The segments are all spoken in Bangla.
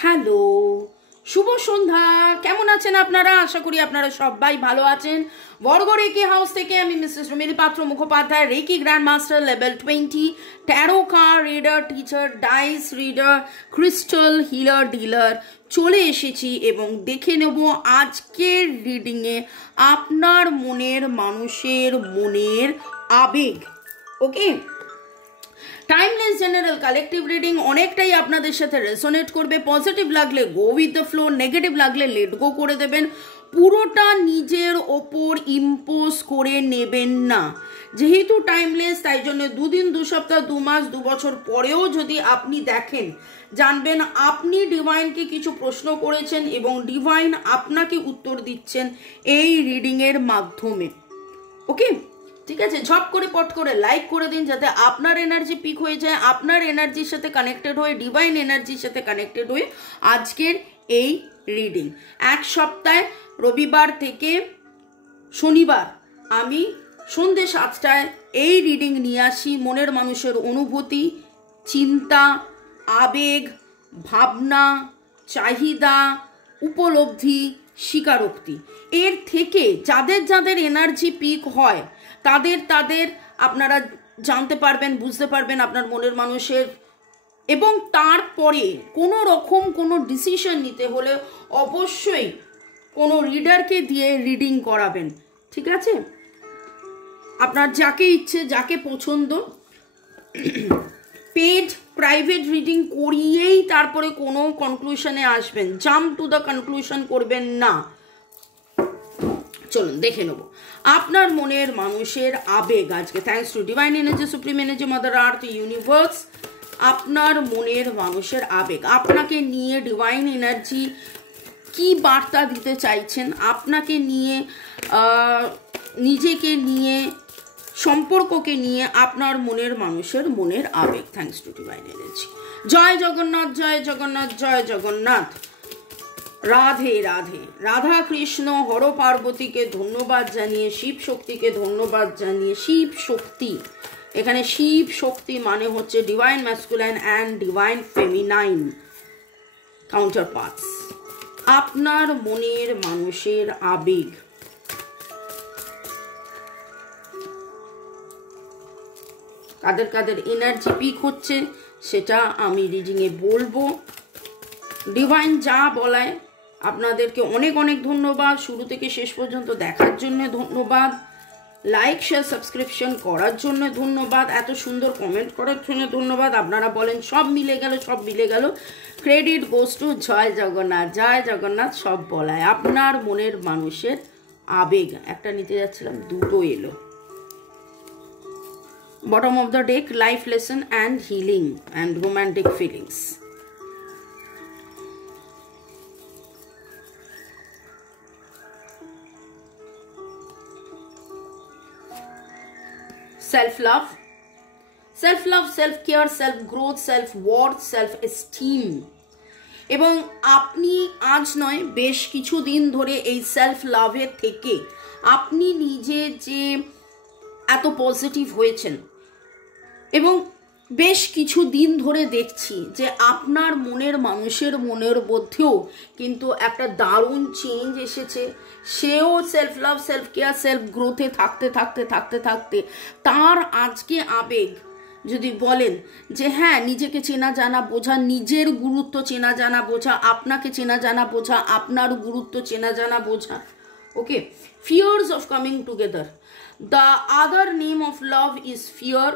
হ্যালো, শুভ সন্ধ্যা। কেমন আছেন আপনারা? আশা করি আপনারা সবাই ভালো আছেন। বর্গ রেকি হাউস থেকে আমি Mrs Rumil Patra Mukhopadhyay, reiki grand master level 20, tarot card reader, teacher, dice reader, crystal healer, dealer চলে এসেছি এবং দেখে নেব আজকের রিডিংয়ে আপনার মনের মানুষের মনের আবেগ। ওকে, টাইমলেস জেনারেল কালেকটিভ রিডিং অনেকটাই আপনাদের সাথে রেজোনেট করবে। পজিটিভ লাগলে go with the flow, negative লাগলে লেট গো করে দেবেন। পুরোটা নিজের ওপর ইম্পোজ করে নেবেন না। যেহেতু টাইমলেস, তাই জন্য 2 দিন, 2 সপ্তাহ, 2 মাস, 2 বছর পরেও যদি আপনি দেখেন, জানবেন আপনি ডিভাইনকে কিছু প্রশ্ন করেছেন এবং ডিভাইন আপনাকে উত্তর দিচ্ছেন এই রিডিংয়ের মাধ্যমে। ওকে, ঠিক আছে, ঝপ করে পট করে লাইক করে দিন যাতে আপনার এনার্জি পিক হয়ে যায়, আপনার এনার্জির সাথে কানেক্টেড হয়ে, ডিভাইন এনার্জির সাথে কানেক্টেড হয়ে আজকের এই রিডিং। এক সপ্তাহে রবিবার থেকে শনিবার আমি সন্ধ্যে 7টায় এই রিডিং নিয়ে আসি। মনের মানুষের অনুভূতি, চিন্তা, আবেগ, ভাবনা, চাহিদা, উপলব্ধি, স্বীকারোক্তি, এর থেকে যাদের যাদের এনার্জি পিক হয় তাদের আপনারা জানতে পারবেন, বুঝতে পারবেন আপনার মনের মানুষের। এবং তারপরে কোনো রকম কোনো ডিসিশন নিতে হলে অবশ্যই কোনো রিডারকে দিয়ে রিডিং করাবেন। ঠিক আছে, আপনার যাকে ইচ্ছে, যাকে পছন্দ, পেড প্রাইভেট রিডিং করিয়েই তারপরে কোনো কনক্লুশনে আসবেন। জাম্প টু দ্য কনক্লুশন করবেন না। চলুন দেখে নেব আপনার মনের মানুষের আবেগ আজকে। Thanks to divine energy, supreme energy, mother earth, universe. আপনার মনের মানুষের আবেগ, আপনাকে নিয়ে ডিভাইন এনার্জি কি বার্তা দিতে চাইছেন, আপনাকে নিয়ে, নিজেকে নিয়ে, সম্পর্ককে নিয়ে আপনার মনের মানুষের মনের আবেগ। Thanks to divine energy. জয় জগন্নাথ, জয় জগন্নাথ, জয় জগন্নাথ। রাধে রাধে। রাধা কৃষ্ণ হর পার্বতীকে ধন্যবাদ জানিয়ে, শিব শক্তিকে ধন্যবাদ জানিয়ে, শিব শক্তি, এখানে শিব শক্তি মানে হচ্ছে divine masculine and divine feminine counter parts. আপনার মনের মানুষের আবেগ, কাদের কাদের এনার্জি পিক হচ্ছে সেটা আমি রিডিংয়ে বলবো। ডিভাইন যা বলায় আপনাদেরকে অনেক অনেক ধন্যবাদ। শুরু থেকে শেষ পর্যন্ত দেখার জন্য ধন্যবাদ। লাইক, শেয়ার, সাবস্ক্রিপশন করার জন্য ধন্যবাদ। এত সুন্দর কমেন্ট করার জন্য ধন্যবাদ। আপনারা বলেন সব মিলে গেল, সব মিলে গেল। ক্রেডিট গোস টু জয় জগন্নাথ, জয় জগন্নাথ। সব বলায় আপনার মনের মানুষের আবেগ। একটা নিতে যাচ্ছিলাম, দুটো এলো। Bottom of the deck, life lesson and healing and romantic feelings. self-love, self-love, self-care, self-growth, self-worth, self-esteem। এবং আপনি আজ নয়, বেশ কিছুদিন ধরে এই সেলফ লাভের থেকে আপনি নিজে যে এত পজিটিভ হয়েছেন এবং বেশ কিছু দিন ধরে দেখছি যে আপনার মনের মানুষের মনের মধ্যেও কিন্তু একটা দারুণ চেঞ্জ এসেছে। সেও self love, self care, self গ্রোথে থাকতে থাকতে থাকতে থাকতে তার আজকে আবেগ যদি বলেন যে হ্যাঁ, নিজেকে চেনা জানা বোঝা, নিজের গুরুত্ব চেনা জানা বোঝা, আপনাকে চেনা জানা বোঝা, আপনার গুরুত্ব চেনা জানা বোঝা। Okay, fears of coming together. The other name of love is fear.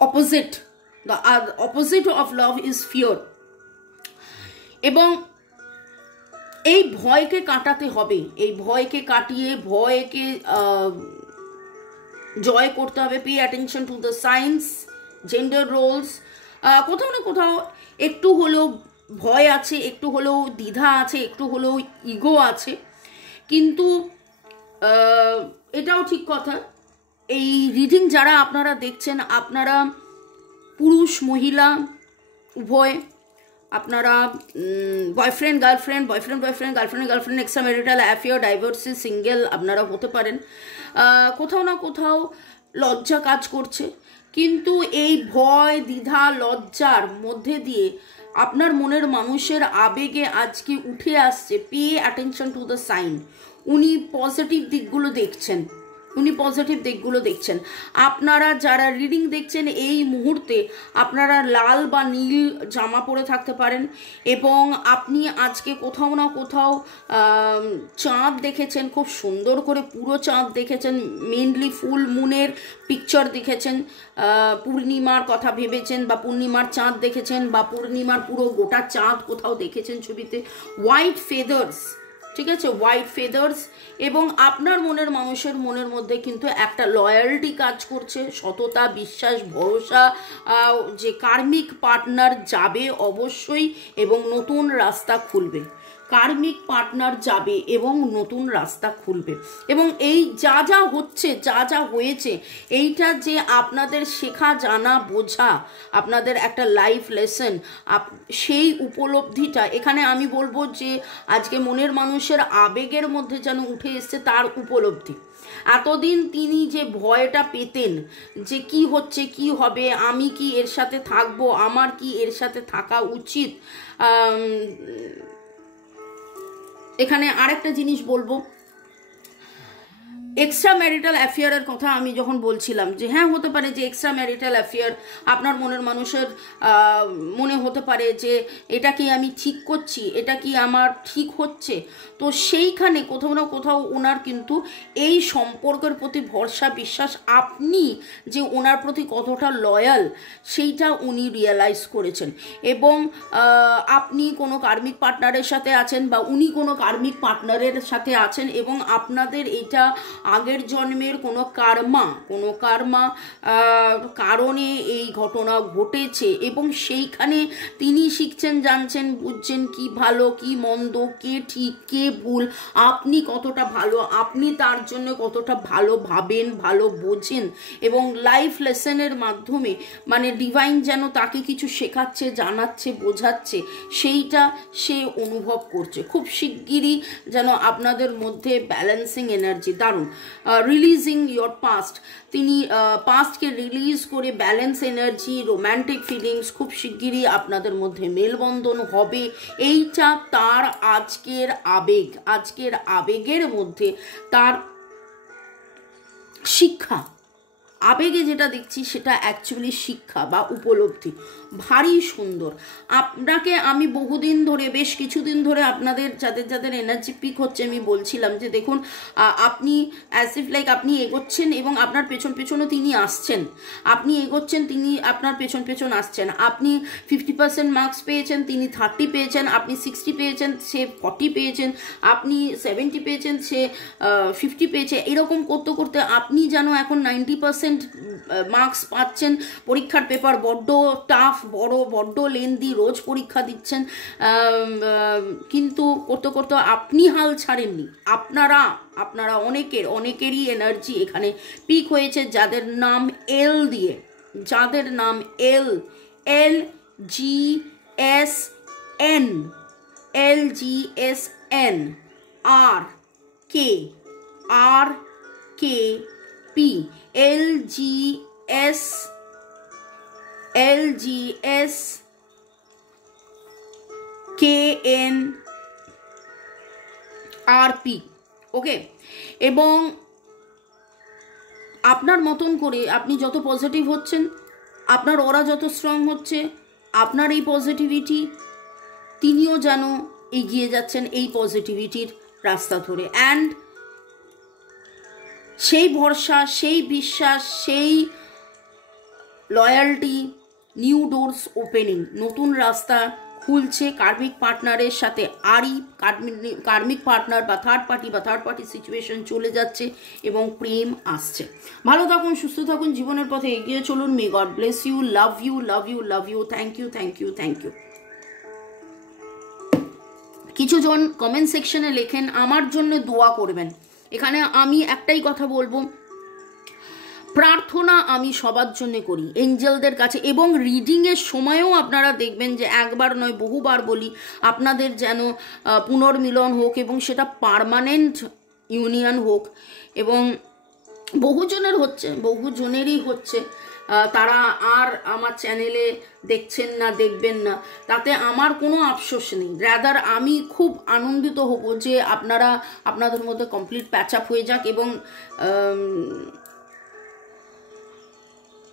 Opposite, the opposite of love is fear। এবং এই ভয়কে কাটাতে হবে, এই ভয়কে কাটিয়ে ভয়কে জয় করতে হবে। Pay attention to the science, gender Rolle's. কোথাও না কোথাও একটু হলেও ভয় আছে, একটু হলেও দ্বিধা আছে, একটু হলেও ইগো আছে, কিন্তু এটাও ঠিক কথা। এই রিডিং যারা আপনারা দেখছেন, আপনারা পুরুষ মহিলা উভয়, আপনারা boyfriend girlfriend, boyfriend boyfriend, girlfriend girlfriend, extra marital affair, divorcee, single আপনারা হতে পারেন। কোথাও না কোথাও লজ্জা কাজ করছে, কিন্তু এই ভয়, দ্বিধা, লজ্জার মধ্যে দিয়ে আপনার মনের মানুষের আবেগে আজকে উঠে আসছে। Pay attention to the sign. উনি পজিটিভ দিকগুলো দেখছেন, আপনারা যারা রিডিং দেখছেন এই মুহূর্তে আপনারা লাল বা নীল জামা পরে থাকতে পারেন, এবং আপনি আজকে কোথাও না কোথাও চাঁদ দেখেছেন, খুব সুন্দর করে পুরো চাঁদ দেখেছেন, মেনলি ফুল মুনের পিকচার দেখেছেন, পূর্ণিমার কথা ভেবেছেন, বা পূর্ণিমার চাঁদ দেখেছেন, বা পূর্ণিমার পুরো গোটা চাঁদ কোথাও দেখেছেন ছবিতে। হোয়াইট ফেদার্স, ঠিক আছে, হোয়াইট ফেদার্স। এবং আপনার মনের মানুষের মনের মধ্যে কিন্তু একটা লয়্যালটি কাজ করছে, সততা, বিশ্বাস, ভরসা, যে কার্মিক পার্টনার যাবে অবশ্যই এবং নতুন রাস্তা খুলবে। কার্মিক পার্টনার যাবে এবং নতুন রাস্তা খুলবে। এবং এই যা যা হচ্ছে, যা যা হয়েছে, এইটা যে আপনাদের শেখা, জানা, বোঝা, আপনাদের একটা লাইফ লেসন, সেই উপলব্ধিটা এখানে আমি বলবো যে আজকে মনের মানুষের আবেগের মধ্যে যেন উঠে এসছে তার উপলব্ধি। এতদিন তিনি যে ভয়টা পেতেন যে কি হচ্ছে, কি হবে, আমি কি এর সাথে থাকবো, আমার কি এর সাথে থাকা উচিত। এখানে আরেকটা জিনিস বলবো, এক্সট্রা ম্যারিটাল অ্যাফেয়ারের কথা আমি যখন বলছিলাম যে হ্যাঁ হতে পারে যে এক্সট্রা ম্যারিটাল অ্যাফেয়ার আপনার মনের মানুষের মনে হতে পারে যে এটা কি আমি ঠিক করছি, এটা কি আমার ঠিক হচ্ছে। তো সেইখানে কোথাও না কোথাও ওনার কিন্তু এই সম্পর্কের প্রতি ভরসা, বিশ্বাস, আপনি যে ওনার প্রতি কতটা লয়াল সেইটা উনি রিয়েলাইজ করেছেন। এবং আপনি কোনো কার্মিক পার্টনারের সাথে আছেন বা উনি কোনো কার্মিক পার্টনারের সাথে আছেন, এবং আপনাদের এটা আগের জন্মের কোনো কার্মা কারণে এই ঘটনা ঘটেছে, এবং সেইখানে তিনি শিখছেন, জানছেন, বুঝছেন কি ভালো কি মন্দ, কে ঠিক কে ভুল, আপনি কতটা ভালো, আপনি তার জন্য কতটা ভালো ভাবেন, ভালো বোঝেন। এবং লাইফ লেসনের মাধ্যমে মানে ডিভাইন যেন তাকে কিছু শেখাচ্ছে, জানাচ্ছে, বোঝাচ্ছে, সেইটা সে অনুভব করছে। খুব শিগগিরই যেন আপনাদের মধ্যে ব্যালেন্সিং এনার্জি, দারুণ, রিলিজিং ইয়োর পাস্ট, তিনি পাস্টকে রিলিজ করে ব্যালেন্স এনার্জি, রোম্যান্টিক ফিলিংস খুব শিগগিরই আপনাদের মধ্যে মেলবন্ধন হবে। এইটা তার আজকের আবেগের মধ্যে তার শিক্ষা, আবেগে যেটা দেখছি সেটা অ্যাকচুয়ালি শিক্ষা বা উপলব্ধি, ভারী সুন্দর। আপনাকে আমি বহুদিন ধরে, বেশ কিছুদিন ধরে আপনাদের যাদের যাদের এনার্জি পিক হচ্ছে আমি বলছিলাম যে দেখুন আপনি অ্যাজ ইফ লাইক আপনি এগোচ্ছেন এবং আপনার পেছন পেছনও তিনি আসছেন, আপনি এগোচ্ছেন, তিনি আপনার পেছন পেছন আসছেন। আপনি 50% মার্কস পেয়েছেন, তিনি 30 পেয়েছেন, আপনি 60 পেয়েছেন, সে 40 পেয়েছেন, আপনি 70 পেয়েছেন, সে 50 পেয়েছে। এরকম করতে করতে আপনি যেন এখন 90% মার্কস পাচ্ছেন। পরীক্ষার পেপার বড্ড টাফ, বড্ড লেন্দি, রোজ পরীক্ষা দিচ্ছেন, কিন্তু করতে করতে আপনি হাল ছাড়েননি। আপনারা অনেকেরই এনার্জি এখানে পিক হয়েছে যাদের নাম এল দিয়ে, যাদের নাম LGSN RKP LGSKNRP, ওকে। এবং আপনার মতন করে আপনি যত পজিটিভ হচ্ছেন, আপনার ওরা যত স্ট্রং হচ্ছে, আপনার এই পজিটিভিটি, তিনিও যেন এগিয়ে যাচ্ছেন এই পজিটিভিটির রাস্তা ধরে। অ্যান্ড সেই ভরসা, সেই বিশ্বাস, সেই লয়ালটি, নিউ ডোরস ওপেনিং, নতুন রাস্তা খুলছে কার্মিক পার্টনারের সাথে। আরই কার্মিক পার্টনার বা থার্ড পার্টি সিচুয়েশন চলে যাচ্ছে এবং প্রেম আসছে। ভালো থাকুন, সুস্থ থাকুন, জীবনের পথে এগিয়ে চলুন। May God bless you, love you, love you, love you, thank you, thank you, thank you. কিছুজন কমেন্ট সেকশনে লেখেন আমার জন্য দোয়া করবেন। এখানে আমি একটাই কথা বলবো, প্রার্থনা আমি সবার জন্য করি এঞ্জেলদের কাছে, এবং রিডিংয়ের সময়ও আপনারা দেখবেন যে একবার নয় বহুবার বলি আপনাদের যেন পুনর্মিলন হোক এবং সেটা পার্মানেন্ট ইউনিয়ন হোক। এবং বহুজনেরই হচ্ছে, তারা আর আমার চ্যানেলে দেখছেন না, দেখবেন না, তাতে আমার কোনো আফসোস নেই। রাদার আমি খুব আনন্দিত হব যে আপনাদের মধ্যে কমপ্লিট প্যাচ আপ হয়ে যাক এবং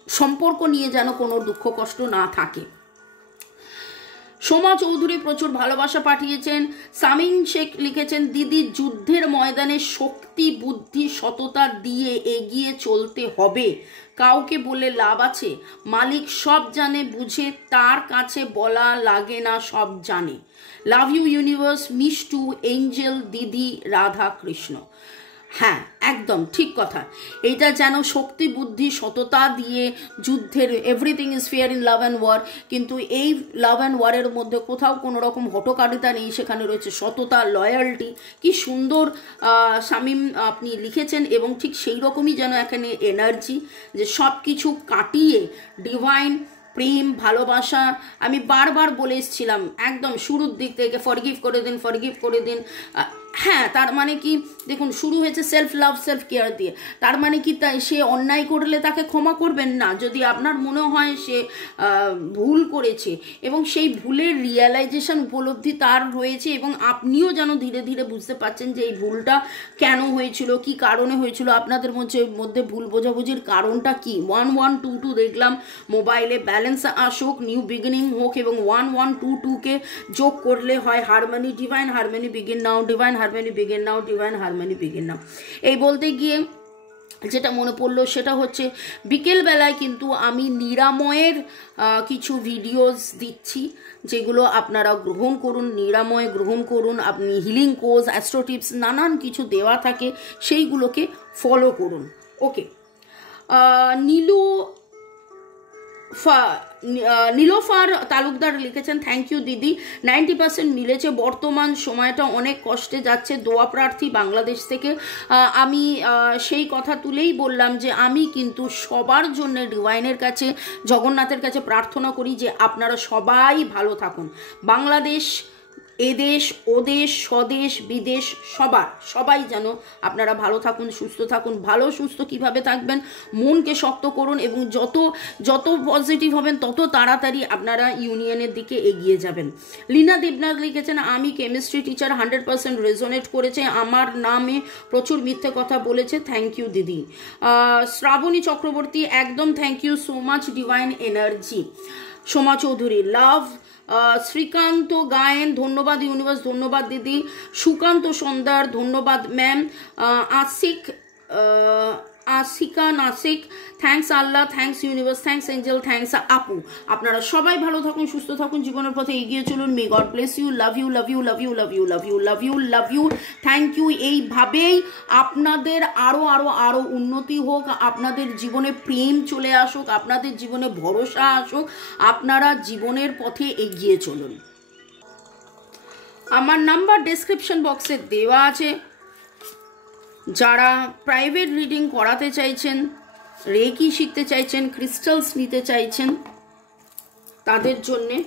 সম্পর্ক নিয়ে যেন কোনো দুঃখ কষ্ট না থাকে। সোমা চৌধুরী প্রচুর ভালোবাসা পাঠিয়েছেন। সামিন শেখ লিখেছেন, দিদি যুদ্ধের ময়দানে শক্তি, বুদ্ধি, সততা দিয়ে এগিয়ে চলতে হবে, কাউকে বলে লাভ আছে? মালিক সব জানে বুঝে, তার কাছে বলা লাগে না, সব জানে। Love you universe, miss to angel দিদি, রাধা কৃষ্ণ। হ্যাঁ, একদম ঠিক কথা। এইটা যেন শক্তি, বুদ্ধি, সততা দিয়ে যুদ্ধের, everything is fair in love and war, কিন্তু এই লাভ অ্যান্ড ওয়ারের মধ্যে কোথাও কোনো রকম হটকারিতা নেই, সেখানে রয়েছে সততা, লয়ালটি। কি সুন্দর শামীম আপনি লিখেছেন, এবং ঠিক সেই রকমই যেন এখানে এনার্জি, যে সব কিছু কাটিয়ে ডিভাইন প্রেম, ভালোবাসা। আমি বারবার বলে এসেছিলাম একদম শুরুর দিক থেকে, ফরগিভ করে দিন, ফরগিভ করে দিন। হ্যাঁ, তার মানে কি দেখুন, শুরু হয়েছে সেলফ লাভ, সেলফ কেয়ার দিয়ে। তার মানে কি তাই সে অন্যায় করলে তাকে ক্ষমা করবেন না? যদি আপনার মনে হয় সে ভুল করেছে এবং সেই ভুলের রিয়েলাইজেশন, উপলব্ধি তার রয়েছে, এবং আপনিও যেন ধীরে ধীরে বুঝতে পারছেন যে এই ভুলটা কেন হয়েছিল, কি কারণে হয়েছিল, আপনাদের মধ্যে ভুল বোঝাবুঝির কারণটা কি। 1122 দেখলাম মোবাইলে, ব্যালেন্স আসুক, নিউ বিগিনিং হোক, এবং 1122কে যোগ করলে হয় হারমোনি, ডিভাইন হারমোনি বিগিন নাও, ডিভাইন হারমোনি বিগিন নাও, ডিভাইন হারমোনি বিগিন নাও। এই বলতে গিয়ে যেটা মনে পড়লো সেটা হচ্ছে, বিকেলবেলায় কিন্তু আমি নিরাময়ের কিছু ভিডিওস দিচ্ছি, যেগুলো আপনারা গ্রহণ করুন, নিরাময় গ্রহণ করুন। আপনি হিলিং কোর্স, অ্যাস্ট্রো টিপস, নানান কিছু দেওয়া থাকে, সেইগুলোকে ফলো করুন। ওকে, নীলোফার তালুকদার লিখেছেন, থ্যাংক ইউ দিদি, 90% মিলেছে। বর্তমান সময়টা অনেক কষ্টে যাচ্ছে, দোয়া প্রার্থী বাংলাদেশ থেকে। আমি সেই কথা তুলেই বললাম যে আমি কিন্তু সবার জন্য ডিভাইনের কাছে, জগন্নাথের কাছে প্রার্থনা করি যে আপনারা সবাই ভালো থাকুন। বাংলাদেশ, এদেশ, ওদেশ, স্বদেশ, বিদেশ, সবাই যেন আপনারা ভালো থাকুন, সুস্থ থাকুন। ভালো সুস্থ কিভাবে থাকবেন? মনকে শক্ত করুন, এবং যত পজিটিভ হবেন তত তাড়াতাড়ি আপনারা ইউনিয়নের দিকে এগিয়ে যাবেন। লীনা দেবনাথ লিখেছেন, আমি কেমিস্ট্রি টিচার, 100% রেজোনেট করেছে, আমার নামে প্রচুর মিথ্যে কথা বলেছে, থ্যাংক ইউ দিদি। শ্রাবণী চক্রবর্তী, একদম thank you so much, divine energy. Soma Chowdhury, love. Srikanta Gayen, ধন্যবাদ ইউনিভার্স, ধন্যবাদ দিদি। সুকান্ত সন্ধ্যার, ধন্যবাদ ma'am. Ashika Nasik, thanks Allah, thanks universe, thanks angel, thanks আপু। আপনারা সবাই ভালো থাকুন, সুস্থ থাকুন, জীবনের পথে এগিয়ে চলুন। May God bless you. Love you, love you, love you, love you, love you, love you, love you, thank you. এইভাবেই আপনাদের আরো উন্নতি হোক, আপনাদের জীবনে প্রেম চলে আসুক, আপনাদের জীবনে ভরসা আসুক, আপনারা জীবনের পথে এগিয়ে চলুন। আমার নাম্বার ডেসক্রিপশন বক্সে দেওয়া আছে। যারা প্রাইভেট রিডিং করাতে চাইছেন, রেকি শিখতে চাইছেন, ক্রিস্টালস নিতে চাইছেন, তাদের জন্যে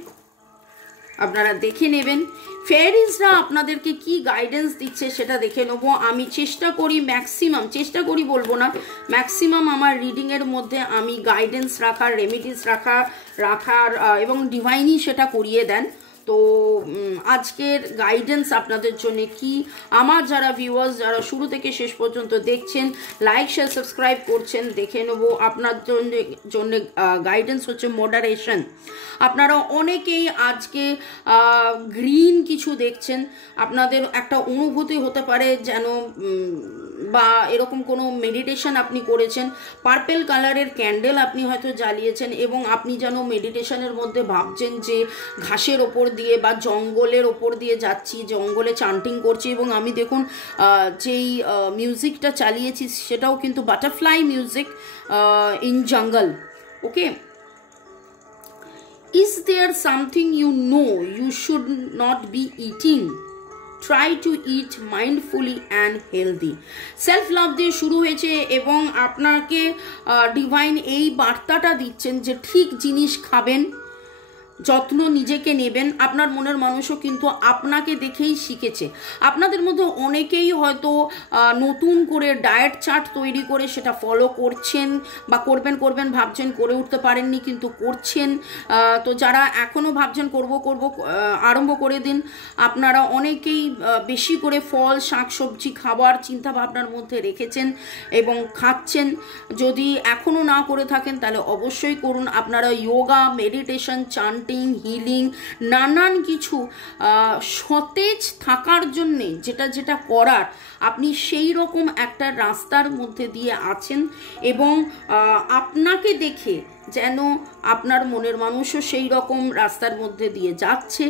আপনারা দেখে নেবেন। ফেয়ারিজরা আপনাদেরকে কি গাইডেন্স দিচ্ছে সেটা দেখে নেবো। আমি চেষ্টা করি বলবো না, ম্যাক্সিমাম আমার রিডিংয়ের মধ্যে আমি গাইডেন্স রাখার, রেমিডিস রাখার এবং ডিভাইনই সেটা করিয়ে দেন। তো আজকের গাইডেন্স আপনাদের জন্য কি, আমার যারা ভিউয়ার্স, যারা শুরু থেকে শেষ পর্যন্ত দেখছেন, লাইক শেয়ার সাবস্ক্রাইব করছেন, দেখে নেব। আপনার জন্য গাইডেন্স হচ্ছে মডারেশন। আপনারা অনেকেই আজকে গ্রিন কিছু দেখছেন, আপনাদের একটা অনুভূতি হতে পারে যেন, বা এরকম কোনো মেডিটেশন আপনি করেছেন, পার্পেল কালারের ক্যান্ডেল আপনি হয়তো জ্বালিয়েছেন, এবং আপনি যেন মেডিটেশনের মধ্যে ভাবছেন যে ঘাসের ওপর দিয়ে বা জঙ্গলের ওপর দিয়ে যাচ্ছি, জঙ্গলে চান্টিং করছি, এবং আমি দেখুন যেই মিউজিকটা চালিয়েছি সেটাও কিন্তু butterfly music in jungle. Okay, is there something you know you should not be eating? Try to eat mindfully and healthy. Self love দিয়ে শুরু হয়েছে, এবং আপনাকে ডিভাইন এই বার্তাটা দিচ্ছেন যে ঠিক জিনিস খাবেন, যত্ন নিজেকে নেবেন। আপনার মনের মানুষও কিন্তু আপনাকে দেখেই শিখেছে। আপনাদের মধ্যে অনেকেই হয়তো নতুন করে ডায়েট চার্ট তৈরি করে সেটা ফলো করছেন বা করবেন ভাবছেন, করে উঠতে পারেননি কিন্তু করছেন। তো যারা এখনও ভাবছেন করব আরম্ভ করে দিন। আপনারা অনেকেই বেশি করে ফল শাকসবজি খাবার চিন্তা ভাবনার মধ্যে রেখেছেন এবং খাচ্ছেন। যদি এখনও না করে থাকেন তাহলে অবশ্যই করুন। আপনারা যোগা, মেডিটেশন, চান্টিং, হিলিং, নানান কিছু সতেজ থাকার জন্যে যেটা করার আপনি সেই রকম একটা রাস্তার মধ্যে দিয়ে আছেন এবং আপনাকে দেখে যেন আপনার মনের মানুষও সেই রকম রাস্তার মধ্যে দিয়ে যাচ্ছে।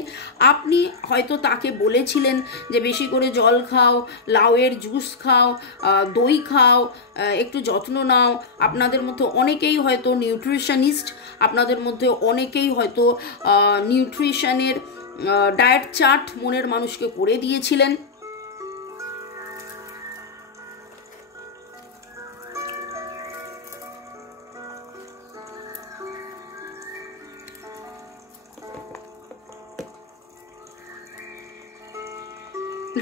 আপনি হয়তো তাকে বলেছিলেন যে বেশি করে জল খাও, লাউয়ের জুস খাও, দই খাও, একটু যত্ন নাও। আপনাদের মধ্যে অনেকেই হয়তো নিউট্রিশনিস্ট, আপনাদের মধ্যে অনেকেই হয়তো নিউট্রিশনের ডায়েট চার্ট মনের মানুষকে করে দিয়েছিলেন।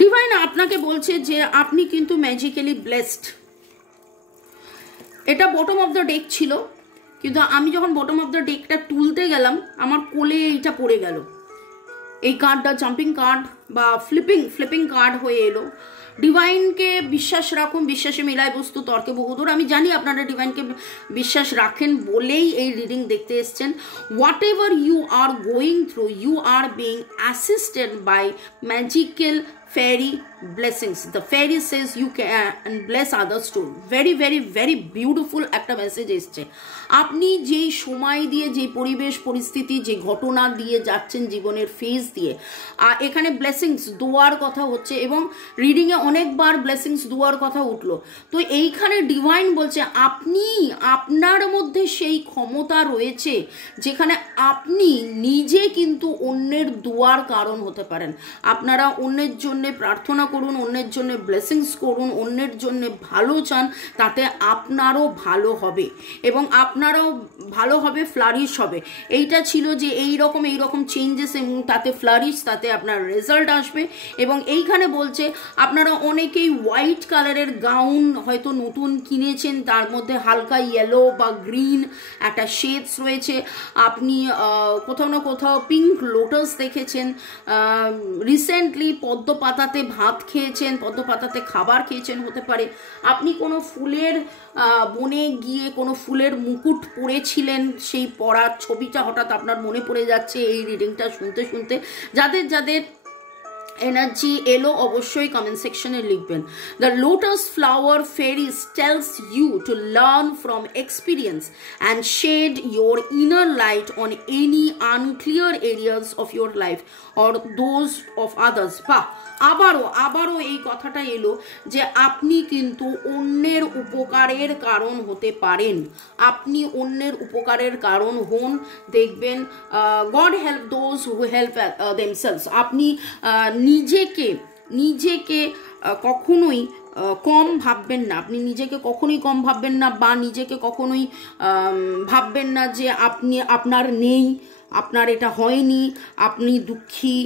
ডিভাইন আপনাকে বলছে যে আপনি কিন্তু ম্যাজিক্যালি ব্লেসড। এটা বটম অফ দ্য ডেক ছিল, কিন্তু আমি যখন বটম অফ দ্য ডেকটা তুলতে গেলাম আমার কোলে এইটা পড়ে গেল। এই কার্ডটা জাম্পিং কার্ড বা ফ্লিপিং কার্ড হয়ে এলো। ডিভাইনকে বিশ্বাস রাখুন, বিশ্বাসে মেলায় বস্তু তর্কে বহুদূর। আমি জানি আপনারা ডিভাইনকে বিশ্বাস রাখেন বলেই এই রিডিং দেখতে এসছেন। Whatever you are going through, you are being assisted by magical fairy blessings. The fairy says you can bless others too. Very very very beautiful একটা মেসেজ এসছে। আপনি যেই সময় দিয়ে, যে পরিবেশ পরিস্থিতি, যে ঘটনা দিয়ে যাচ্ছেন জীবনের ফেজ দিয়ে, এখানে ব্লেসিংস দোয়ার কথা হচ্ছে এবং রিডিংয়ে অনেকবার ব্লেসিংস দোয়ার কথা উঠলো। তো এইখানে ডিভাইন বলছে আপনি, আপনার মধ্যে সেই ক্ষমতা রয়েছে যেখানে আপনি নিজে কিন্তু অন্যের দোয়ার কারণ হতে পারেন। আপনারা অন্যের জন্য প্রার্থনা করুন, অন্যের জন্য ব্লেসিংস করুন, অন্যের জন্য ভালো চান, তাতে আপনারও ভালো হবে এবং আপনারাও ভালো হবে, ফ্লারিশ হবে। এইটা ছিল যে এই রকম চেঞ্জেস এবং তাতে ফ্লারিশ, তাতে আপনার রেজাল্ট আসবে। এবং এইখানে বলছে আপনারা অনেকেই হোয়াইট কালারের গাউন হয়তো নতুন কিনেছেন, তার মধ্যে হালকা ইয়েলো বা গ্রিন একটা শেডস রয়েছে। আপনি কোথাও না কোথাও পিঙ্ক লোটাস দেখেছেন, রিসেন্টলি পদ্ম পাতাতে ভাত খেয়েছেন, পদ্ম পাতাতে খাবার খেয়েছেন হতে পারে। আপনি কোনো ফুলের বনে গিয়ে কোনো ফুলের মুকুট পরেছিলেন, সেই পরার ছবিটা হঠাৎ আপনার মনে পড়ে যাচ্ছে এই রিডিংটা শুনতে শুনতে। যাদের যাদের এনার্জি এলো অবশ্যই কমেন্ট সেকশনে লিখবেন। The lotus flower fairies tells you to learn from experience and shed your inner light on any unclear areas of your life or those of others. বা আবারও এই কথাটা এলো যে আপনি কিন্তু অন্যের উপকারের কারণ হতে পারেন। আপনি অন্যের উপকারের কারণ হন, দেখবেন god help those who help themselves. আপনি নিজেকে কখনোই কম ভাববেন না, আপনি নিজেকে কখনোই কম ভাববেন না বা নিজেকে কখনোই ভাববেন না যে আপনার নেই, আপনার এটা হয়নি, আপনি দুঃখী।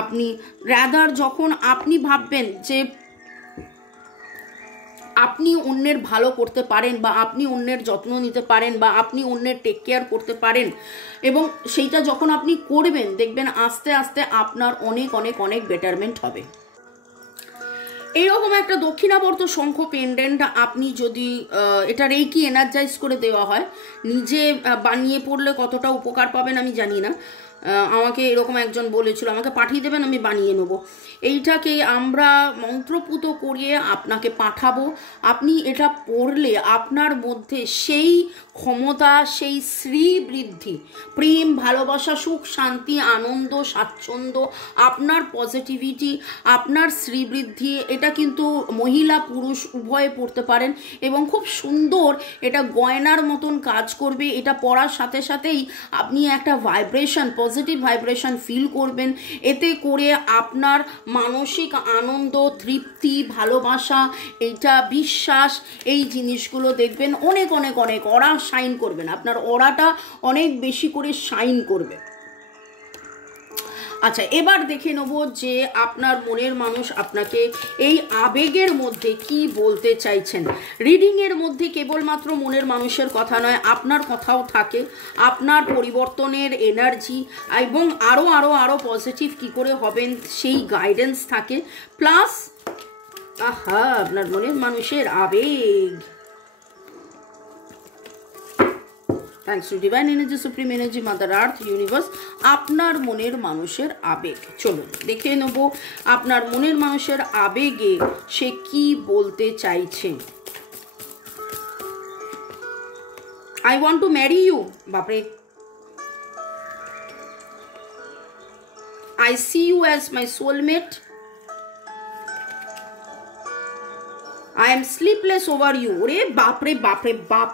আপনি রাদার যখন আপনি ভাববেন যে আপনি অন্যের ভালো করতে পারেন বা আপনি অন্যের যত্ন নিতে পারেন বা আপনি অন্যের টেক কেয়ার করতে পারেন, এবং সেইটা যখন আপনি করবেন দেখবেন আস্তে আস্তে আপনার অনেক অনেক অনেক বেটারমেন্ট হবে। এইরকম একটা দক্ষিণাবর্ত শঙ্খ পেন্ডেন্ট আপনি যদি এটা রেকি এনার্জাইজ করে দেওয়া হয়, নিজে বানিয়ে পড়লে কতটা উপকার পাবেন আমি জানি না। আমাকে এরকম একজন বলেছিল, আমাকে পাঠিয়ে দেবেন, আমি বানিয়ে নেব। এইটাকে আমরা মন্ত্রপুত করিয়ে আপনাকে পাঠাবো। আপনি এটা পড়লে আপনার মধ্যে সেই ক্ষমতা, সেই শ্রীবৃদ্ধি, প্রেম, ভালোবাসা, সুখ, শান্তি, আনন্দ, স্বাচ্ছন্দ্য, আপনার পজিটিভিটি, আপনার শ্রীবৃদ্ধি, এটা কিন্তু মহিলা পুরুষ উভয়ে পড়তে পারেন এবং খুব সুন্দর এটা গয়নার মতন কাজ করবে। এটা পড়ার সাথে সাথেই আপনি একটা ভাইব্রেশন, পজিটিভ ভাইব্রেশন ফিল করবেন। এতে করে আপনার মানসিক আনন্দ, তৃপ্তি, ভালোবাসা, এইটা বিশ্বাস, এই জিনিসগুলো দেখবেন অনেক অনেক অনেক অরা শাইন করবেন। আপনার অরাটা অনেক বেশি করে শাইন করবে। আচ্ছা, এবার দেখে নেব যে আপনার মনের মানুষ আপনাকে এই আবেগের মধ্যে কি বলতে চাইছেন। রিডিংয়ের মধ্যে কেবলমাত্র মনের মানুষের কথা নয়, আপনার কথাও থাকে, আপনার পরিবর্তনের এনার্জি এবং আরও আরও আরও পজিটিভ কী করে হবেন সেই গাইডেন্স থাকে, প্লাস আপনার মনের মানুষের আবেগ। Thanks to divine energy, supreme energy, mother earth, universe, আপনার মনের মানুষের আবেগ। চলুন দেখে নেব আপনার মনের মানুষের আবেগে সে কি বলতে চাইছে। I want to marry you, বাপরে। I see you as my soulmate. I am sleepless over you. ওরে বাপরে বাপরে বাপ।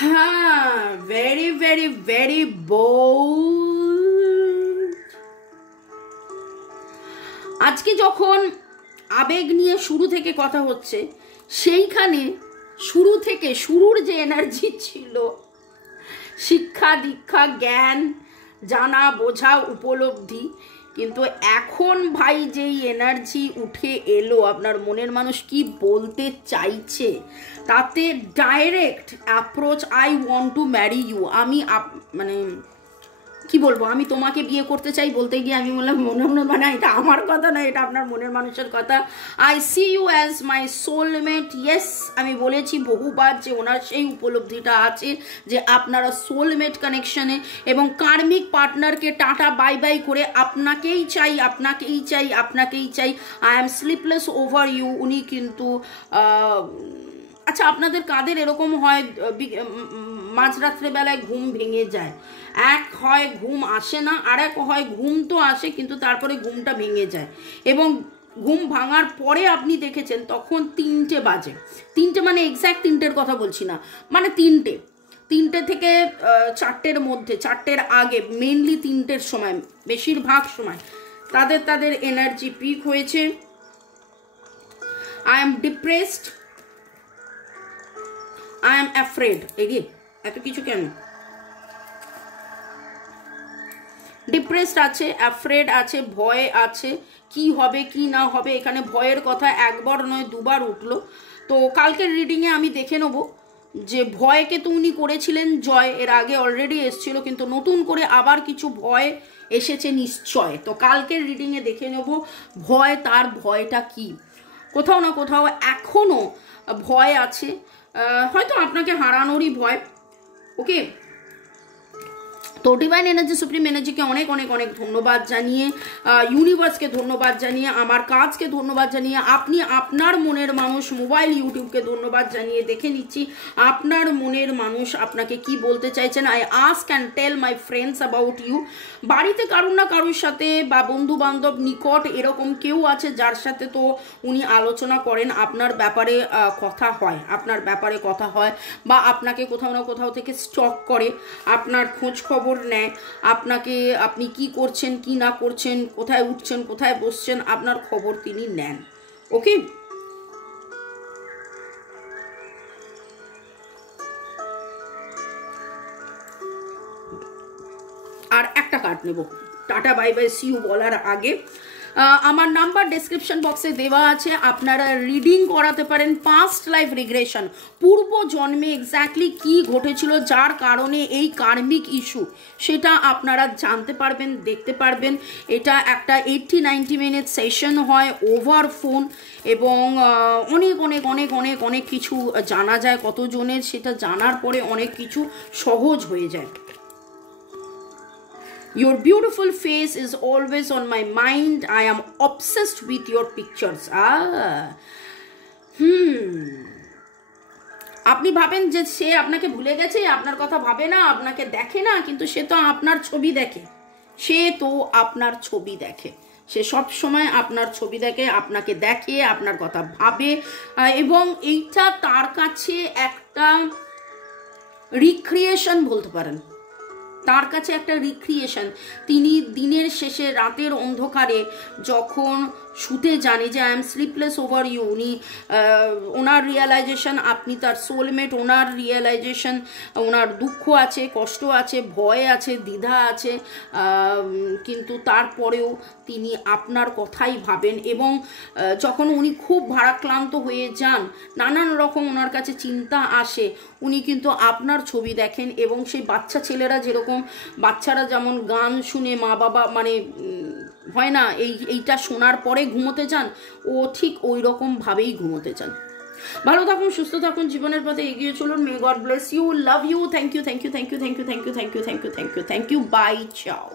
হ্যাঁ, ভেরি ভেরি ভেরি বোল্ড। আজকে যখন আবেগ নিয়ে শুরু থেকে কথা হচ্ছে, সেইখানে শুরু থেকে শুরুর যে এনার্জি ছিল, শিক্ষা দীক্ষা জ্ঞান জানা বোঝা উপলব্ধি, কিন্তু এখন ভাই যেই এনার্জি উঠে এলো, আপনার মনের মানুষ কি বলতে চাইছে তাতে direct approach, I want to marry you. আমি মানে কি বলবো, আমি তোমাকে বিয়ে করতে চাই বলতে গিয়ে আমি বললাম মানে এটা আমার কথা না, এটা আপনার মনের মানুষের কথা। I see you as my soulmate. Yes, আমি বলেছি বহুবার যে ওনার সেই উপলব্ধিটা আছে যে আপনারা সোলমেট কানেকশনে এবং কার্মিক পার্টনারকে টাটা বাই বাই করে আপনাকেই চাই, আপনাকেই চাই, আপনাকেই চাই। I am sleepless over you. উনি কিন্তু আচ্ছা, আপনাদের কাদের এরকম হয় মাঝরাত্রে বেলায় ঘুম ভেঙে যায়? এক হয় ঘুম আসে না, আর এক হয় ঘুম তো আসে কিন্তু তারপরে ঘুমটা ভেঙে যায়, এবং ঘুম ভাঙার পরে আপনি দেখেছেন তখন 3টে বাজে। 3টে মানে এক্স্যাক্ট 3টের কথা বলছি না, মানে 3টে থেকে 4টের মধ্যে, 4টের আগে, মেনলি 3টের সময়, বেশিরভাগ সময় তাদের এনার্জি পিক হয়েছে। I am depressed, I am afraid. এগিয়ে এত কিছু কেন? ডিপ্রেসড আছে, অ্যাফ্রেড আছে, ভয় আছে, কি হবে কি না হবে। এখানে ভয়ের কথা একবার নয় দুবার উঠলো। তো কালকের রিডিংয়ে আমি দেখে নেব যে ভয়কে তো উনি করেছিলেন জয়, এর আগে অলরেডি এসছিল, কিন্তু নতুন করে আবার কিছু ভয় এসেছে নিশ্চয়। তো কালকের রিডিংয়ে দেখে নেব ভয়, তার ভয়টা কি। কোথাও না কোথাও এখনো ভয় আছে, হয়তো আপনাকে হারানোরই ভয়। ওকে, তো ডিভাইন এনার্জি, সুপ্রিম এনার্জিকে অনেক অনেক অনেক ধন্যবাদ জানিয়ে, ইউনিভার্সকে ধন্যবাদ জানিয়ে, আমার কাজকে ধন্যবাদ জানিয়ে, আপনি আপনার মনের মানুষ মোবাইল ইউটিউবকে ধন্যবাদ জানিয়ে দেখে নিচ্ছি আপনার মনের মানুষ আপনাকে কি বলতে চাইছেন। I ask and tell my friends about you. বাড়িতে কারুর না কারুর সাথে বা বন্ধু বান্ধব নিকট এরকম কেউ আছে যার সাথে তো উনি আলোচনা করেন, আপনার ব্যাপারে কথা হয়, আপনার ব্যাপারে কথা হয়, বা আপনাকে কোথাও না কোথাও থেকে স্টক করে, আপনার খোঁজ খবর নেয়, আপনাকে, আপনি কি করছেন কি না করছেন, কোথায় উঠছেন কোথায় বসছেন, আপনার খবর তিনি নেন। ওকে, আর একটা কার্ড নেব tata bye bye see you বলার আগে। আমার নাম্বার ডেসক্রিপশন বক্সে দেওয়া আছে, আপনারা রিডিং করাতে পারেন। পাস্ট লাইফ রিগ্রেশন, পূর্ব জন্মে এক্স্যাক্টলি কি ঘটেছিল যার কারণে এই কার্মিক ইস্যু, সেটা আপনারা জানতে পারবেন, দেখতে পারবেন। এটা একটা 80-90 মিনিট সেশন হয় ওভার ফোন, এবং অনেক অনেক অনেক অনেক অনেক কিছু জানা যায় কতজনের, সেটা জানার পরে অনেক কিছু সহজ হয়ে যায়। Your beautiful face is always on my mind. I am obsessed with your pictures. আপনি ভাবেন যে সে আপনাকে ভুলে গেছে, আপনার কথা ভাবে না, আপনাকে দেখে না, কিন্তু সে তো আপনার ছবি দেখে, সে তো আপনার ছবি দেখে, সে সব সময় আপনার ছবি দেখে, আপনাকে দেখে, আপনার কথা ভাবে, এবং এইটা তার কাছে একটা রিক্রিয়েশন বলতে পারেন, তার কাছে একটা রিক্রিয়েশন। তিনি দিনের শেষে রাতের অন্ধকারে যখন শুতে জানে যে I am sleepless over you, উনি ওনার রিয়েলাইজেশন আপনি তার সোলমেট, ওনার রিয়েলাইজেশন ওনার দুঃখ আছে, কষ্ট আছে, ভয় আছে, দ্বিধা আছে, কিন্তু তারপরেও তিনি আপনার কথাই ভাবেন। এবং যখন উনি খুব ভারাক্লান্ত হয়ে যান, নানান রকম ওনার কাছে চিন্তা আসে, উনি কিন্তু আপনার ছবি দেখেন। এবং সেই বাচ্চা ছেলেরা যেরকম, বাচ্চারা যেমন গান শুনে মা বাবা মানে হয় না এইটা শোনার পরে ঘুমোতে চান, ও ঠিক ওই রকমভাবেই ঘুমোতে চান। ভালো থাকুন, সুস্থ থাকুন, জীবনের পথে এগিয়ে চলুন। May God bless you, love you, thank you, thank you, thank you, thank you, thank you, thank you, thank you, thank you, thank you, bye, চাও।